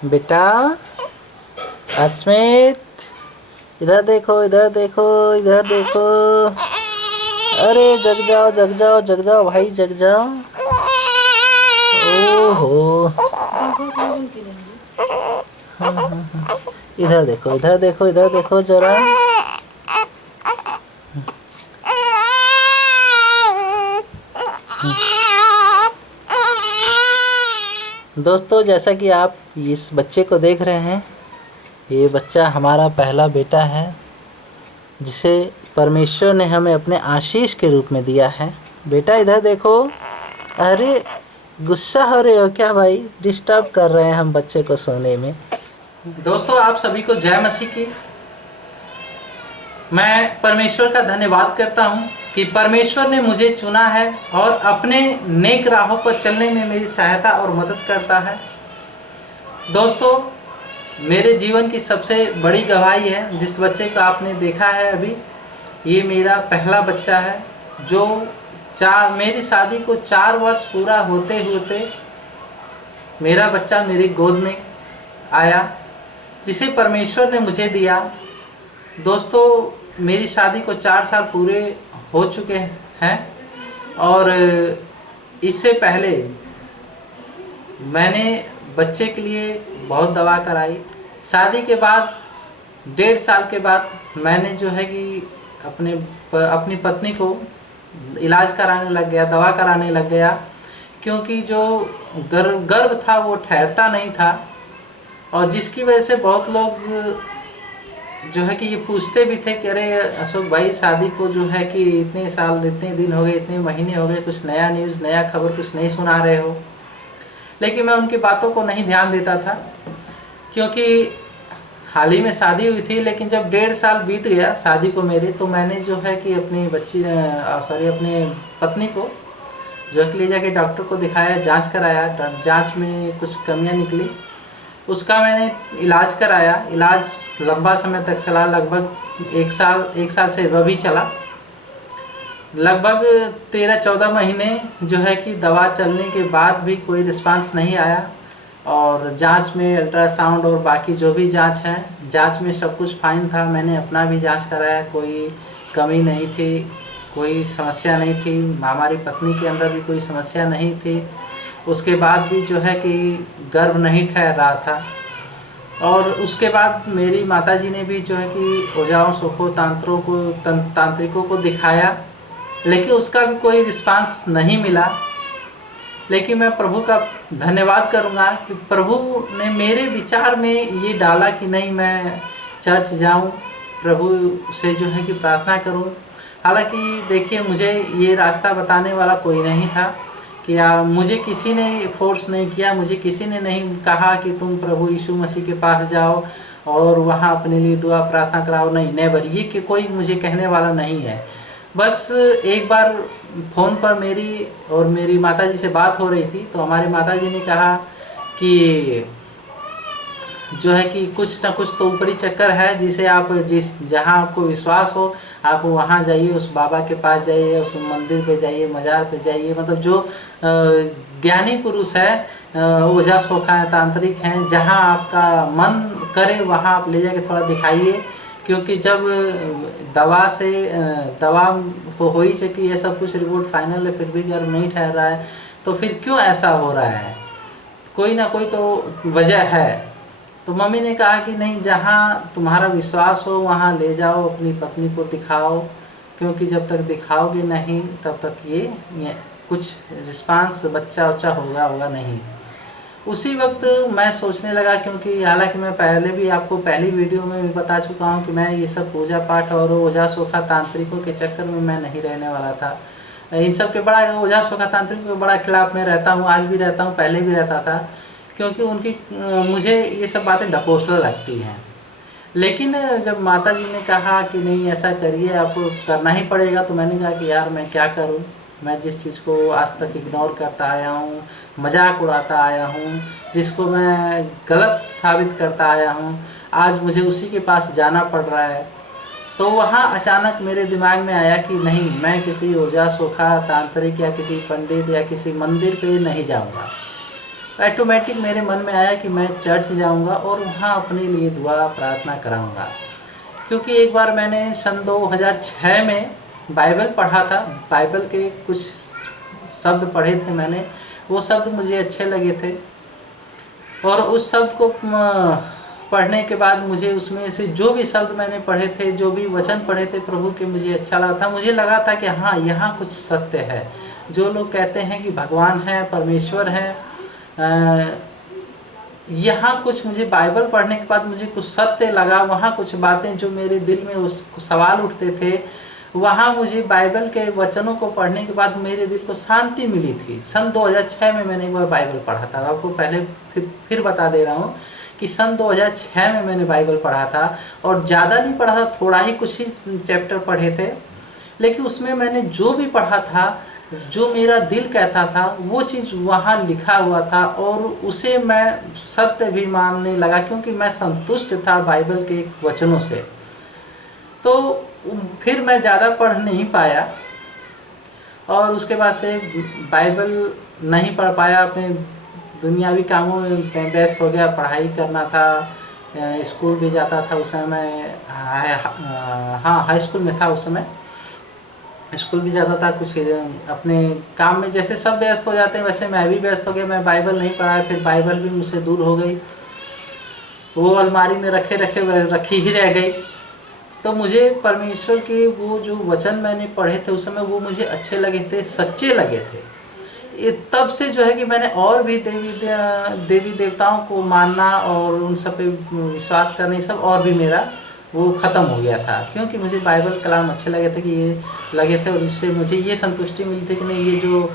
बेटा अस्मित, इधर देखो इधर देखो इधर देखो। अरे जग जाओ जग जाओ जग जाओ भाई जग जाओ। ओहो इधर देखो इधर देखो इधर देखो जरा। दोस्तों जैसा कि आप इस बच्चे को देख रहे हैं, ये बच्चा हमारा पहला बेटा है जिसे परमेश्वर ने हमें अपने आशीष के रूप में दिया है। बेटा इधर देखो। अरे गुस्सा हो रहे हो क्या भाई? डिस्टर्ब कर रहे हैं हम बच्चे को सोने में। दोस्तों आप सभी को जय मसीह की। मैं परमेश्वर का धन्यवाद करता हूँ कि परमेश्वर ने मुझे चुना है और अपने नेक राहों पर चलने में मेरी सहायता और मदद करता है। दोस्तों मेरे जीवन की सबसे बड़ी गवाही है जिस बच्चे को आपने देखा है अभी, ये मेरा पहला बच्चा है जो मेरी शादी को 4 वर्ष पूरा होते होते मेरा बच्चा मेरी गोद में आया, जिसे परमेश्वर ने मुझे दिया। दोस्तों मेरी शादी को 4 साल पूरे हो चुके हैं और इससे पहले मैंने बच्चे के लिए बहुत दवा कराई। शादी के बाद 1.5 साल के बाद मैंने जो है कि अपनी पत्नी को इलाज कराने लग गया, दवा कराने लग गया, क्योंकि जो गर्भ था वो ठहरता नहीं था और जिसकी वजह से बहुत लोग जो है कि ये पूछते भी थे कि अरे अशोक भाई शादी को जो है कि इतने साल इतने दिन हो गए, इतने महीने हो गए, कुछ नया न्यूज़ नया खबर कुछ नहीं सुना रहे हो। लेकिन मैं उनकी बातों को नहीं ध्यान देता था क्योंकि हाल ही में शादी हुई थी। लेकिन जब 1.5 साल बीत गया शादी को मेरे, तो मैंने जो है कि अपनी अपने पत्नी को जो है कि ले जाके डॉक्टर को दिखाया, जांच कराया। जांच में कुछ कमियां निकली, उसका मैंने इलाज कराया। इलाज लंबा समय तक चला, लगभग 1 साल से वह भी चला। लगभग 13-14 महीने जो है कि दवा चलने के बाद भी कोई रिस्पांस नहीं आया और जांच में अल्ट्रासाउंड और बाकी जो भी जांच है, जांच में सब कुछ फाइन था। मैंने अपना भी जांच कराया, कोई कमी नहीं थी, कोई समस्या नहीं थी। हमारी पत्नी के अंदर भी कोई समस्या नहीं थी। उसके बाद भी जो है कि गर्भ नहीं ठहर रहा था। और उसके बाद मेरी माताजी ने भी जो है कि ओझाओं सोखों तांत्रिकों को दिखाया, लेकिन उसका भी कोई रिस्पांस नहीं मिला। लेकिन मैं प्रभु का धन्यवाद करूंगा कि प्रभु ने मेरे विचार में ये डाला कि नहीं, मैं चर्च जाऊं, प्रभु से जो है कि प्रार्थना करूं। हालांकि देखिए मुझे ये रास्ता बताने वाला कोई नहीं था कि मुझे किसी ने फोर्स नहीं किया, मुझे किसी ने नहीं कहा कि तुम प्रभु यीशु मसीह के पास जाओ और वहाँ अपने लिए दुआ प्रार्थना कराओ। नहीं, नेवर, ये कि कोई मुझे कहने वाला नहीं है। बस एक बार फ़ोन पर मेरी और मेरी माताजी से बात हो रही थी, तो हमारी माताजी ने कहा कि जो है कि कुछ ना कुछ तो ऊपरी चक्कर है, जिसे आप जहाँ आपको विश्वास हो आप वहाँ जाइए, उस बाबा के पास जाइए, उस मंदिर पे जाइए, मज़ार पे जाइए। मतलब जो ज्ञानी पुरुष है, ओझा सोखा है, तांत्रिक हैं, जहाँ आपका मन करे वहाँ आप ले जाके थोड़ा दिखाइए। क्योंकि जब दवा तो हो ही चुकी है, सब कुछ रिपोर्ट फाइनल है, फिर भी गर्भ नहीं ठहर रहा है, तो फिर क्यों ऐसा हो रहा है? कोई ना कोई तो वजह है। तो मम्मी ने कहा कि नहीं, जहाँ तुम्हारा विश्वास हो वहाँ ले जाओ, अपनी पत्नी को दिखाओ, क्योंकि जब तक दिखाओगे नहीं तब तक ये कुछ रिस्पांस बच्चा होगा नहीं। उसी वक्त मैं सोचने लगा, क्योंकि हालांकि मैं पहले भी आपको पहली वीडियो में भी बता चुका हूँ कि मैं ये सब पूजा पाठ और ओझा सोखा तांत्रिकों के चक्कर में मैं नहीं रहने वाला था। इन सब के बड़ा ओझा सोखा तांत्रिकों के बड़ा खिलाफ मैं रहता हूँ, आज भी रहता हूँ, पहले भी रहता था, क्योंकि उनकी मुझे ये सब बातें ढकोसला लगती हैं। लेकिन जब माताजी ने कहा कि नहीं ऐसा करिए, आपको करना ही पड़ेगा, तो मैंने कहा कि यार मैं क्या करूं, मैं जिस चीज़ को आज तक इग्नोर करता आया हूं, मजाक उड़ाता आया हूं, जिसको मैं गलत साबित करता आया हूं, आज मुझे उसी के पास जाना पड़ रहा है। तो वहाँ अचानक मेरे दिमाग में आया कि नहीं, मैं किसी ओझा सोखा तांत्रिक या किसी पंडित या किसी मंदिर पे नहीं जाऊँगा। ऑटोमेटिक मेरे मन में आया कि मैं चर्च जाऊंगा और वहाँ अपने लिए दुआ प्रार्थना कराऊंगा। क्योंकि एक बार मैंने सन 2006 में बाइबल पढ़ा था, बाइबल के कुछ शब्द पढ़े थे मैंने, वो शब्द मुझे अच्छे लगे थे और उस शब्द को पढ़ने के बाद मुझे उसमें से जो भी शब्द मैंने पढ़े थे, जो भी वचन पढ़े थे प्रभु के, मुझे अच्छा लगा था। मुझे लगा था कि हाँ, यहाँ कुछ सत्य है। जो लोग कहते हैं कि भगवान है, परमेश्वर है, यहाँ कुछ, मुझे बाइबल पढ़ने के बाद मुझे कुछ सत्य लगा। वहाँ कुछ बातें जो मेरे दिल में उस सवाल उठते थे, वहाँ मुझे बाइबल के वचनों को पढ़ने के बाद मेरे दिल को शांति मिली थी। सन 2006 में मैंने एक बार बाइबल पढ़ा था। आपको पहले फिर बता दे रहा हूँ कि सन 2006 में मैंने बाइबल पढ़ा था और ज़्यादा नहीं पढ़ा था, थोड़ा ही कुछ ही चैप्टर पढ़े थे, लेकिन उसमें मैंने जो भी पढ़ा था, जो मेरा दिल कहता था, वो चीज़ वहाँ लिखा हुआ था और उसे मैं सत्य भी मानने लगा, क्योंकि मैं संतुष्ट था बाइबल के वचनों से। तो फिर मैं ज़्यादा पढ़ नहीं पाया और उसके बाद से बाइबल नहीं पढ़ पाया। अपने दुनियावी कामों में व्यस्त हो गया, पढ़ाई करना था, स्कूल भी जाता था उस समय। हाँ, हाई स्कूल में था उस समय, स्कूल भी जाता था। कुछ अपने काम में जैसे सब व्यस्त हो जाते हैं, वैसे मैं भी व्यस्त हो गया। मैं बाइबल नहीं पढ़ा, फिर बाइबल भी मुझसे दूर हो गई, वो अलमारी में रखी ही रह गई। तो मुझे परमेश्वर के वो जो वचन मैंने पढ़े थे उस समय, वो मुझे अच्छे लगे थे, सच्चे लगे थे। तब से जो है कि मैंने और भी देवी देवताओं को मानना और उन सब पे विश्वास करना, ये सब और भी मेरा वो ख़त्म हो गया था, क्योंकि मुझे बाइबल कलाम अच्छे लगे थे, कि ये लगे थे और इससे मुझे ये संतुष्टि मिली थी कि नहीं, ये जो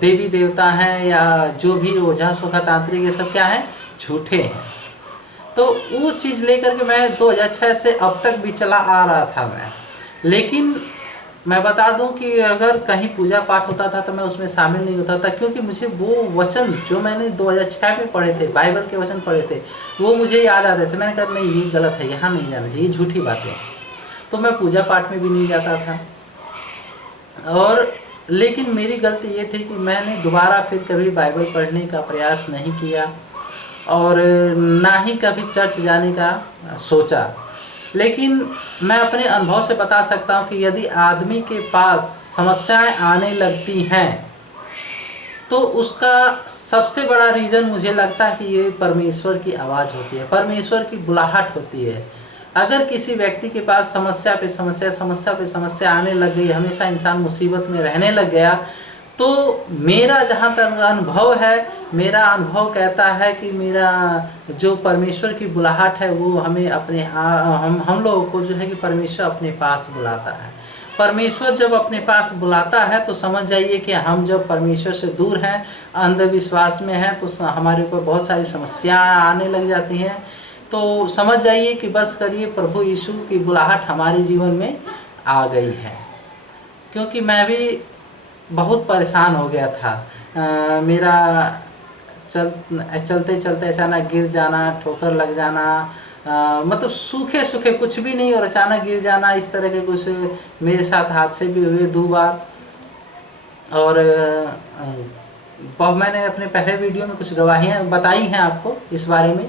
देवी देवता हैं या जो भी ओझा सोखा तांत्रिक, ये सब क्या है, झूठे हैं। तो वो चीज़ लेकर के मैं 2006 से अब तक भी चला आ रहा था मैं। लेकिन मैं बता दूं कि अगर कहीं पूजा पाठ होता था तो मैं उसमें शामिल नहीं होता था, क्योंकि मुझे वो वचन जो मैंने 2006 में पढ़े थे, बाइबल के वचन पढ़े थे, वो मुझे याद आते थे। मैंने कहा नहीं, ये गलत है, यहाँ नहीं जाना चाहिए, ये झूठी बातें। तो मैं पूजा पाठ में भी नहीं जाता था। और लेकिन मेरी गलती ये थी कि मैंने दोबारा फिर कभी बाइबल पढ़ने का प्रयास नहीं किया और ना ही कभी चर्च जाने का सोचा। लेकिन मैं अपने अनुभव से बता सकता हूँ कि यदि आदमी के पास समस्याएं आने लगती हैं तो उसका सबसे बड़ा रीज़न मुझे लगता है कि ये परमेश्वर की आवाज़ होती है, परमेश्वर की बुलाहट होती है। अगर किसी व्यक्ति के पास समस्या पे समस्या आने लग गई, हमेशा इंसान मुसीबत में रहने लग गया, तो मेरा जहाँ तक अनुभव है, मेरा अनुभव कहता है कि मेरा जो परमेश्वर की बुलाहट है वो हमें अपने हम लोगों को जो है कि परमेश्वर अपने पास बुलाता है। परमेश्वर जब अपने पास बुलाता है तो समझ जाइए कि हम जब परमेश्वर से दूर हैं, अंधविश्वास में हैं, तो हमारे ऊपर बहुत सारी समस्याएं आने लग जाती हैं। तो समझ जाइए कि बस करिए, प्रभु यीशु की बुलाहट हमारे जीवन में आ गई है। क्योंकि मैं भी बहुत परेशान हो गया था। मेरा चलते चलते अचानक गिर जाना, ठोकर लग जाना, मतलब सूखे सूखे कुछ भी नहीं और अचानक गिर जाना, इस तरह के कुछ मेरे साथ हादसे भी हुए 2 बार। और मैंने अपने पहले वीडियो में कुछ गवाहियाँ बताई हैं आपको इस बारे में,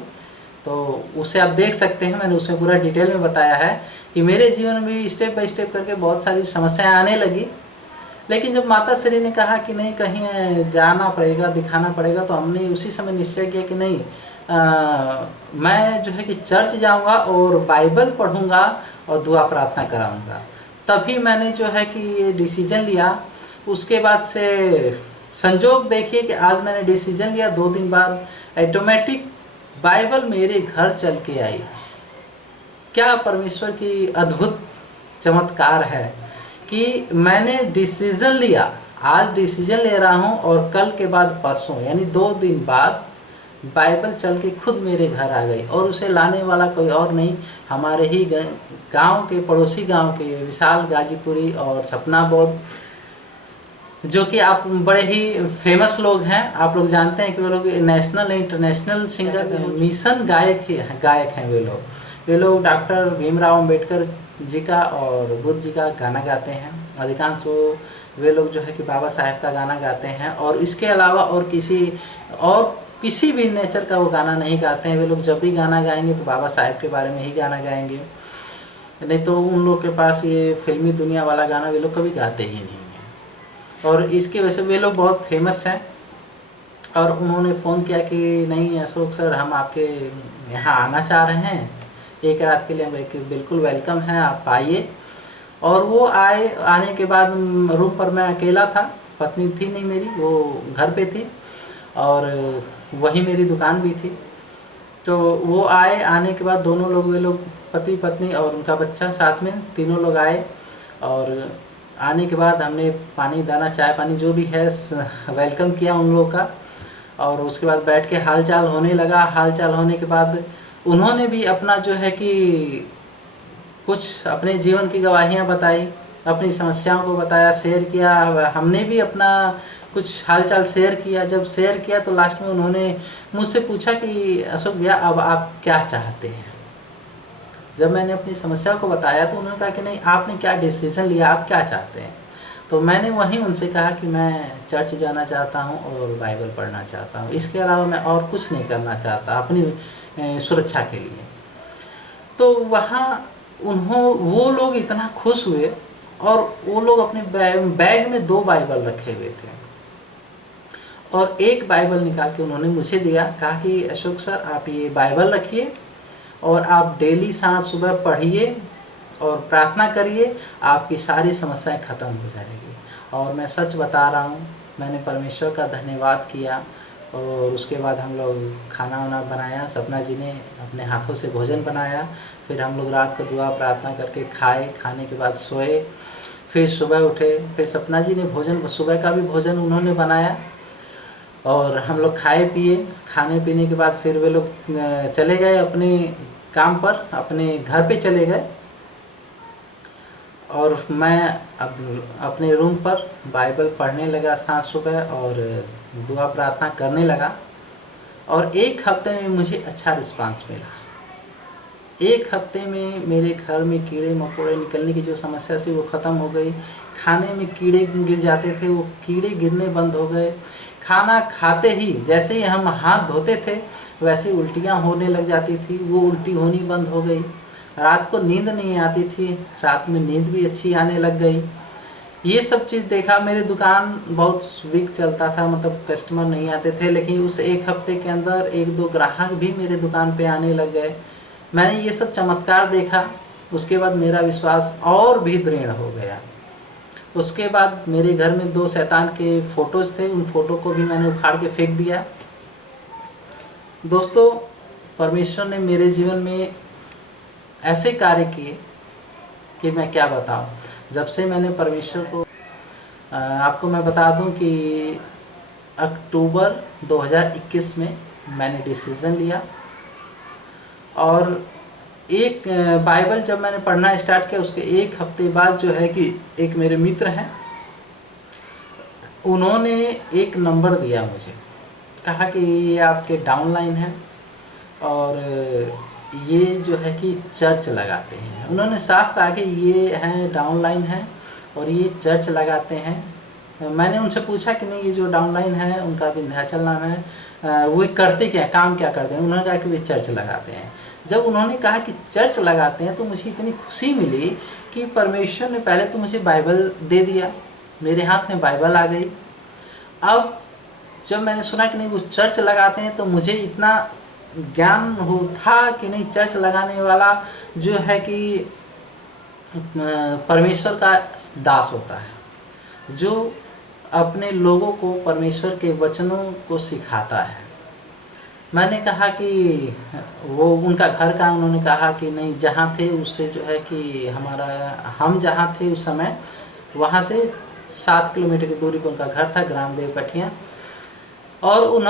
तो उसे आप देख सकते हैं। मैंने उसमें पूरा डिटेल में बताया है कि मेरे जीवन में स्टेप बाय स्टेप करके बहुत सारी समस्याएं आने लगी। लेकिन जब माता श्री ने कहा कि नहीं, कहीं जाना पड़ेगा, दिखाना पड़ेगा, तो हमने उसी समय निश्चय किया कि नहीं, मैं जो है कि चर्च जाऊंगा और बाइबल पढ़ूंगा और दुआ प्रार्थना कराऊंगा। तभी मैंने जो है कि ये डिसीजन लिया। उसके बाद से संजोग देखिए कि आज मैंने डिसीजन लिया, 2 दिन बाद ऑटोमेटिक बाइबल मेरे घर चल के आई। क्या परमेश्वर की अद्भुत चमत्कार है कि मैंने डिसीजन लिया, आज डिसीजन ले रहा हूं और कल के बाद परसों यानी 2 दिन बाद बाइबल चल के खुद मेरे घर आ गई। और उसे लाने वाला कोई और नहीं, हमारे ही गांव के, पड़ोसी गांव के विशाल गाजीपुरी और सपना बौद्ध, जो कि आप बड़े ही फेमस लोग हैं। आप लोग जानते हैं कि वो लोग नेशनल इंटरनेशनल सिंगर, मिशन गायक हैं वे लोग डॉक्टर भीमराव अंबेडकर जी का और बुद्ध जी का गाना गाते हैं। अधिकांश वो वे लोग जो है कि बाबा साहेब का गाना गाते हैं, और इसके अलावा और किसी भी नेचर का वो गाना नहीं गाते हैं। वे लोग जब भी गाना गाएंगे तो बाबा साहेब के बारे में ही गाना गाएंगे, नहीं तो उन लोग के पास ये फिल्मी दुनिया वाला गाना वे लोग कभी गाते ही नहीं हैं। और इसकी वजह से वे लोग बहुत फेमस हैं। और उन्होंने फ़ोन किया कि नहीं अशोक सर, हम आपके यहाँ आना चाह रहे हैं एक रात के लिए। हम बिल्कुल वेलकम है, आप आइए। और वो आए। आने के बाद रूम पर मैं अकेला था, पत्नी थी नहीं मेरी, वो घर पे थी, और वहीं मेरी दुकान भी थी। तो वो आए। आने के बाद दोनों लोग, वे लोग पति पत्नी और उनका बच्चा साथ में, तीनों लोग आए। और आने के बाद हमने पानी दाना, चाय पानी जो भी है वेलकम किया उन लोगों का। और उसके बाद बैठ के हालचाल होने लगा। हालचाल होने के बाद उन्होंने भी अपना जो है कि कुछ अपने जीवन की गवाहियाँ बताई, अपनी समस्याओं को बताया, शेयर किया। हमने भी अपना कुछ हालचाल शेयर किया। जब शेयर किया तो लास्ट में उन्होंने मुझसे पूछा कि अशोक भैया, अब आप क्या चाहते हैं। जब मैंने अपनी समस्या को बताया तो उन्होंने कहा कि नहीं, आपने क्या डिसीजन लिया, आप क्या चाहते हैं। तो मैंने वहीं उनसे कहा कि मैं चर्च जाना चाहता हूं और बाइबल पढ़ना चाहता हूं, इसके अलावा मैं और कुछ नहीं करना चाहता अपनी सुरक्षा के लिए। तो वहाँ वो लोग इतना खुश हुए, और वो लोग अपने बैग में 2 बाइबल रखे हुए थे, और एक बाइबल निकाल के उन्होंने मुझे दिया। कहा कि अशोक सर, आप ये बाइबल रखिए और आप डेली सुबह पढ़िए और प्रार्थना करिए, आपकी सारी समस्याएं खत्म हो जाएगी। और मैं सच बता रहा हूँ, मैंने परमेश्वर का धन्यवाद किया। और उसके बाद हम लोग खाना वाना बनाया, सपना जी ने अपने हाथों से भोजन बनाया। फिर हम लोग रात को दुआ प्रार्थना करके खाए, खाने के बाद सोए। फिर सुबह उठे, फिर सपना जी ने भोजन, सुबह का भी भोजन उन्होंने बनाया, और हम लोग खाए पिए। खाने पीने के बाद फिर वे लोग चले गए अपने काम पर, अपने घर पे चले गए। और मैं अपने रूम पर बाइबल पढ़ने लगा साँझ सुबह, और दुआ प्रार्थना करने लगा। और 1 हफ्ते में मुझे अच्छा रिस्पांस मिला। 1 हफ्ते में मेरे घर में कीड़े मकोड़े निकलने की जो समस्या थी वो ख़त्म हो गई। खाने में कीड़े गिर जाते थे, वो कीड़े गिरने बंद हो गए। खाना खाते ही जैसे ही हम हाथ धोते थे वैसे उल्टियाँ होने लग जाती थी, वो उल्टी होनी बंद हो गई। रात को नींद नहीं आती थी, रात में नींद भी अच्छी आने लग गई। ये सब चीज़ देखा। मेरी दुकान बहुत वीक चलता था, मतलब कस्टमर नहीं आते थे, लेकिन उस 1 हफ्ते के अंदर 1-2 ग्राहक भी मेरे दुकान पे आने लग गए। मैंने ये सब चमत्कार देखा। उसके बाद मेरा विश्वास और भी दृढ़ हो गया। उसके बाद मेरे घर में 2 शैतान के फ़ोटोज़ थे, उन फ़ोटो को भी मैंने उखाड़ के फेंक दिया। दोस्तों, परमेश्वर ने मेरे जीवन में ऐसे कार्य किए कि मैं क्या बताऊं। जब से मैंने परमेश्वर को, आपको मैं बता दूं कि अक्टूबर 2021 में मैंने डिसीज़न लिया। और एक बाइबल जब मैंने पढ़ना स्टार्ट किया, उसके 1 हफ्ते बाद जो है कि एक मेरे मित्र हैं, उन्होंने एक नंबर दिया मुझे। कहा कि ये आपके डाउनलाइन है, और ये जो है कि चर्च लगाते हैं। उन्होंने साफ कहा कि ये हैं डाउनलाइन है और ये चर्च लगाते हैं। मैंने उनसे पूछा कि नहीं, ये जो डाउनलाइन है उनका विंध्याचल नाम है, वो करते क्या, काम क्या करते हैं। उन्होंने कहा कि वे चर्च लगाते हैं। जब उन्होंने कहा कि चर्च लगाते हैं तो मुझे इतनी खुशी मिली कि परमेश्वर ने पहले तो मुझे बाइबल दे दिया, मेरे हाथ में बाइबल आ गई। अब जब मैंने सुना कि नहीं वो चर्च लगाते हैं, तो मुझे इतना ज्ञान हो था कि नहीं, चर्च लगाने वाला जो है कि परमेश्वर का दास होता है, जो अपने लोगों को परमेश्वर के वचनों को सिखाता है। मैंने कहा कि वो उनका घर का, उन्होंने कहा कि नहीं, जहाँ थे उससे जो है कि हम जहाँ थे उस समय, वहाँ से 7 किलोमीटर की दूरी पर उनका घर था, ग्रामदेव कठिया। और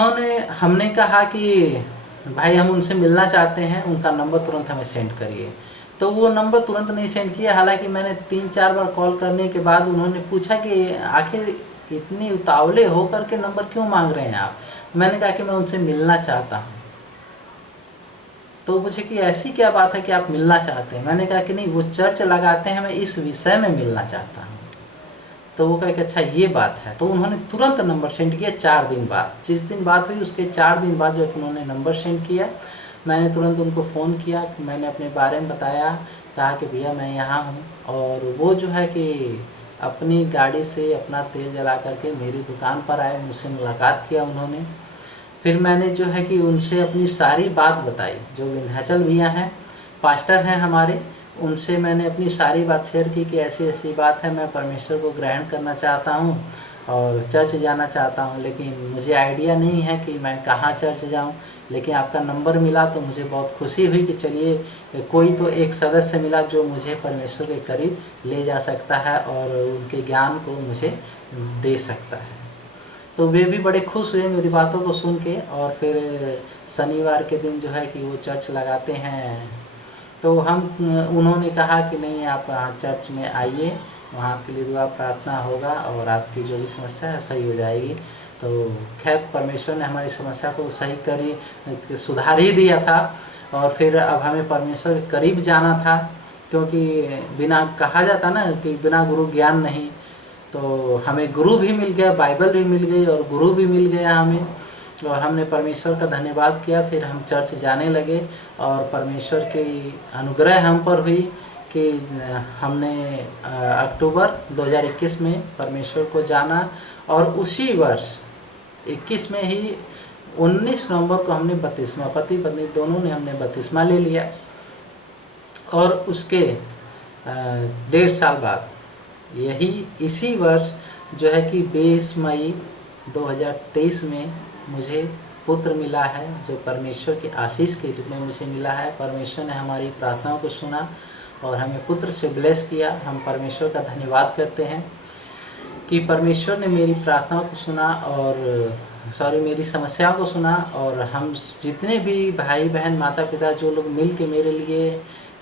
हमने कहा कि भाई हम उनसे मिलना चाहते हैं, उनका नंबर तुरंत हमें सेंड करिए। तो वो नंबर तुरंत नहीं सेंड किया। हालांकि मैंने 3-4 बार कॉल करने के बाद उन्होंने पूछा कि आखिर इतनी उतावले होकर के नंबर क्यों मांग रहे हैं आप। मैंने कहा कि मैं उनसे मिलना चाहता हूँ। तो मुझे कि ऐसी क्या बात है कि आप मिलना चाहते हैं। मैंने कहा कि नहीं, वो चर्च लगाते हैं, मैं इस विषय में मिलना चाहता हूँ। तो वो कहे कि अच्छा ये बात है। तो उन्होंने तुरंत नंबर सेंड किया 4 दिन बाद। जिस दिन बात हुई उसके 4 दिन बाद जब उन्होंने नंबर सेंड किया, मैंने तुरंत उनको फ़ोन किया, मैंने अपने बारे में बताया, कहा कि भैया मैं यहाँ हूँ। और वो जो है कि अपनी गाड़ी से अपना तेल जला करके मेरी दुकान पर आए, मुझसे मुलाकात किया उन्होंने। फिर मैंने जो है कि उनसे अपनी सारी बात बताई। जो विंध्याचल भैया हैं, पास्टर हैं हमारे, उनसे मैंने अपनी सारी बात शेयर की कि ऐसी ऐसी बात है, मैं परमेश्वर को ग्रहण करना चाहता हूँ और चर्च जाना चाहता हूँ, लेकिन मुझे आइडिया नहीं है कि मैं कहाँ चर्च जाऊँ। लेकिन आपका नंबर मिला तो मुझे बहुत खुशी हुई कि चलिए कोई तो एक सदस्य मिला जो मुझे परमेश्वर के करीब ले जा सकता है और उनके ज्ञान को मुझे दे सकता है। तो वे भी बड़े खुश हुए मेरी बातों को सुन के। और फिर शनिवार के दिन जो है कि वो चर्च लगाते हैं। तो उन्होंने कहा कि नहीं, आप चर्च में आइए, वहाँ आपके लिए दुआ प्रार्थना होगा और आपकी जो भी समस्या है सही हो जाएगी। तो खैर परमेश्वर ने हमारी समस्या को सही करी, सुधार ही दिया था। और फिर अब हमें परमेश्वर के करीब जाना था, क्योंकि बिना, कहा जाता ना कि बिना गुरु ज्ञान नहीं। तो हमें गुरु भी मिल गया, बाइबल भी मिल गई और गुरु भी मिल गया हमें। और हमने परमेश्वर का धन्यवाद किया। फिर हम चर्च जाने लगे और परमेश्वर की अनुग्रह हम पर हुई कि हमने अक्टूबर 2021 में परमेश्वर को जाना। और उसी वर्ष 21 में ही 19 नवंबर को हमने बपतिस्मा, पति पत्नी दोनों ने हमने बपतिस्मा ले लिया। और उसके 1.5 साल बाद इसी वर्ष जो है कि 20 मई 2023 में मुझे पुत्र मिला है, जो परमेश्वर की आशीष के रूप में मुझे मिला है। परमेश्वर ने हमारी प्रार्थनाओं को सुना और हमें पुत्र से ब्लेस किया। हम परमेश्वर का धन्यवाद करते हैं कि परमेश्वर ने मेरी प्रार्थनाओं को सुना और मेरी समस्याओं को सुना। और हम जितने भी भाई बहन माता पिता जो लोग मिल के मेरे लिए,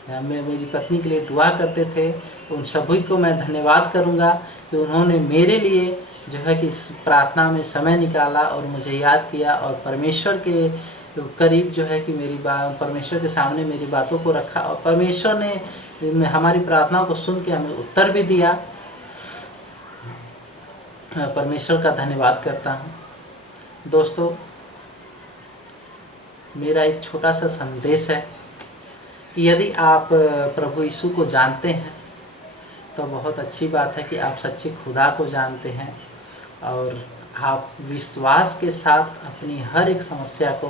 मेरी पत्नी के लिए दुआ करते थे, उन सभी को मैं धन्यवाद करूंगा कि उन्होंने मेरे लिए जो है कि इस प्रार्थना में समय निकाला और मुझे याद किया और परमेश्वर के करीब जो है कि परमेश्वर के सामने मेरी बातों को रखा। और परमेश्वर ने हमारी प्रार्थनाओं को सुन के हमें उत्तर भी दिया। परमेश्वर का धन्यवाद करता हूँ। दोस्तों, मेरा एक छोटा सा संदेश है कि यदि आप प्रभु यीशु को जानते हैं तो बहुत अच्छी बात है कि आप सच्ची खुदा को जानते हैं और आप विश्वास के साथ अपनी हर एक समस्या को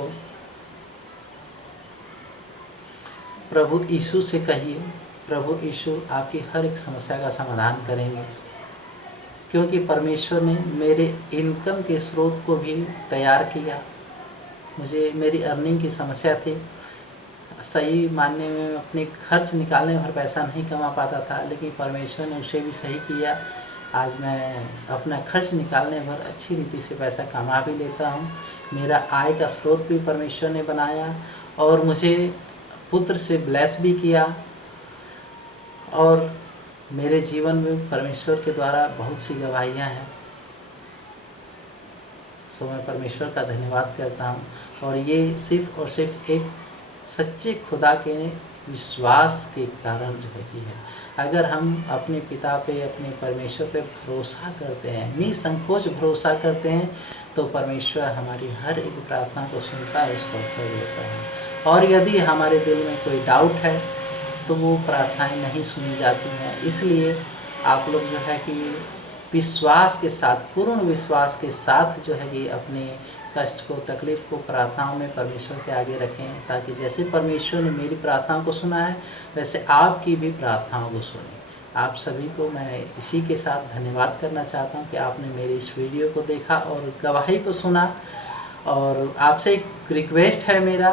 प्रभु यीशु से कहिए। प्रभु यीशु आपकी हर एक समस्या का समाधान करेंगे, क्योंकि परमेश्वर ने मेरे इनकम के स्रोत को भी तैयार किया। मेरी अर्निंग की समस्या थी, सही मानने में अपने खर्च निकालने भर पैसा नहीं कमा पाता था, लेकिन परमेश्वर ने उसे भी सही किया। आज मैं अपना खर्च निकालने भर अच्छी रीति से पैसा कमा भी लेता हूँ। मेरा आय का स्रोत भी परमेश्वर ने बनाया और मुझे पुत्र से ब्लेस भी किया। और मेरे जीवन में परमेश्वर के द्वारा बहुत सी गवाहियाँ हैं। सो मैं परमेश्वर का धन्यवाद करता हूँ। और ये सिर्फ और सिर्फ एक सच्चे खुदा के विश्वास के कारण जो है। अगर हम अपने पिता पे, अपने परमेश्वर पे भरोसा करते हैं, निसंकोच भरोसा करते हैं, तो परमेश्वर हमारी हर एक प्रार्थना को सुनता है, उसको उत्तर देता है। और यदि हमारे दिल में कोई डाउट है तो वो प्रार्थनाएं नहीं सुनी जाती हैं। इसलिए आप लोग जो है कि विश्वास के साथ, पूर्ण विश्वास के साथ जो है कि अपने कष्ट को, तकलीफ को प्रार्थनाओं में परमेश्वर के आगे रखें, ताकि जैसे परमेश्वर ने मेरी प्रार्थनाओं को सुना है वैसे आपकी भी प्रार्थनाओं को सुने। आप सभी को मैं इसी के साथ धन्यवाद करना चाहता हूं कि आपने मेरी इस वीडियो को देखा और गवाही को सुना। और आपसे एक रिक्वेस्ट है मेरा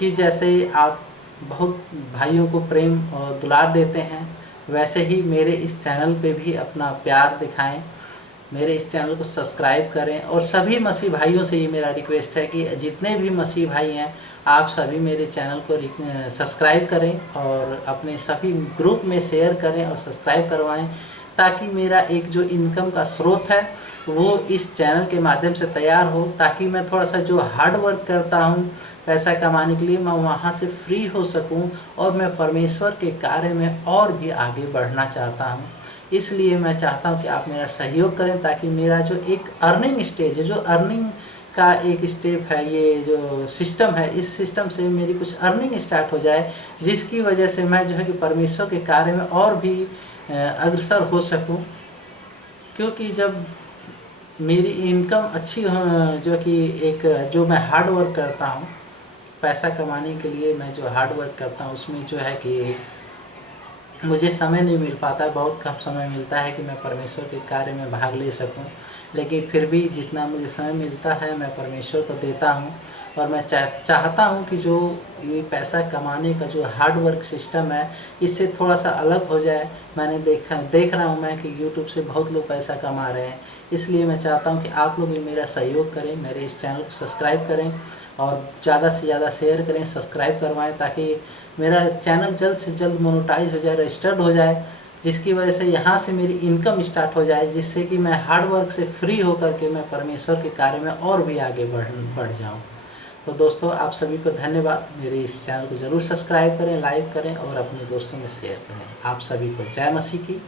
कि जैसे आप बहुत भाइयों को प्रेम और दुलार देते हैं, वैसे ही मेरे इस चैनल पे भी अपना प्यार दिखाएं। मेरे इस चैनल को सब्सक्राइब करें। और सभी मसीह भाइयों से ये मेरा रिक्वेस्ट है कि जितने भी मसीह भाई हैं, आप सभी मेरे चैनल को सब्सक्राइब करें और अपने सभी ग्रुप में शेयर करें और सब्सक्राइब करवाएं, ताकि मेरा एक जो इनकम का स्रोत है वो इस चैनल के माध्यम से तैयार हो, ताकि मैं थोड़ा सा जो हार्ड वर्क करता हूँ पैसा कमाने के लिए, मैं वहाँ से फ्री हो सकूँ और मैं परमेश्वर के कार्य में और भी आगे बढ़ना चाहता हूँ। इसलिए मैं चाहता हूँ कि आप मेरा सहयोग करें, ताकि मेरा जो एक अर्निंग स्टेज है, जो अर्निंग का एक स्टेप है, ये जो सिस्टम है, इस सिस्टम से मेरी कुछ अर्निंग स्टार्ट हो जाए, जिसकी वजह से मैं जो है कि परमेश्वर के कार्य में और भी अग्रसर हो सकूं। क्योंकि जब मेरी इनकम अच्छी हो, जो कि एक जो मैं हार्ड वर्क करता हूँ पैसा कमाने के लिए, मैं जो हार्ड वर्क करता हूँ उसमें जो है कि मुझे समय नहीं मिल पाता, बहुत कम समय मिलता है कि मैं परमेश्वर के कार्य में भाग ले सकूं। लेकिन फिर भी जितना मुझे समय मिलता है मैं परमेश्वर को देता हूं। और मैं चाहता हूं कि जो ये पैसा कमाने का जो हार्ड वर्क सिस्टम है, इससे थोड़ा सा अलग हो जाए। मैंने देख रहा हूं मैं कि यूट्यूब से बहुत लोग पैसा कमा रहे हैं, इसलिए मैं चाहता हूं कि आप लोग भी मेरा सहयोग करें, मेरे इस चैनल को सब्सक्राइब करें और ज़्यादा से ज़्यादा शेयर करें, सब्सक्राइब करवाएं, ताकि मेरा चैनल जल्द से जल्द मोनेटाइज हो जाए, रजिस्टर्ड हो जाए, जिसकी वजह से यहाँ से मेरी इनकम स्टार्ट हो जाए, जिससे कि मैं हार्ड वर्क से फ्री होकर के मैं परमेश्वर के कार्य में और भी आगे बढ़ जाऊँ। तो दोस्तों, आप सभी को धन्यवाद। मेरे इस चैनल को ज़रूर सब्सक्राइब करें, लाइक करें और अपने दोस्तों में शेयर करें। आप सभी को जय मसीह की।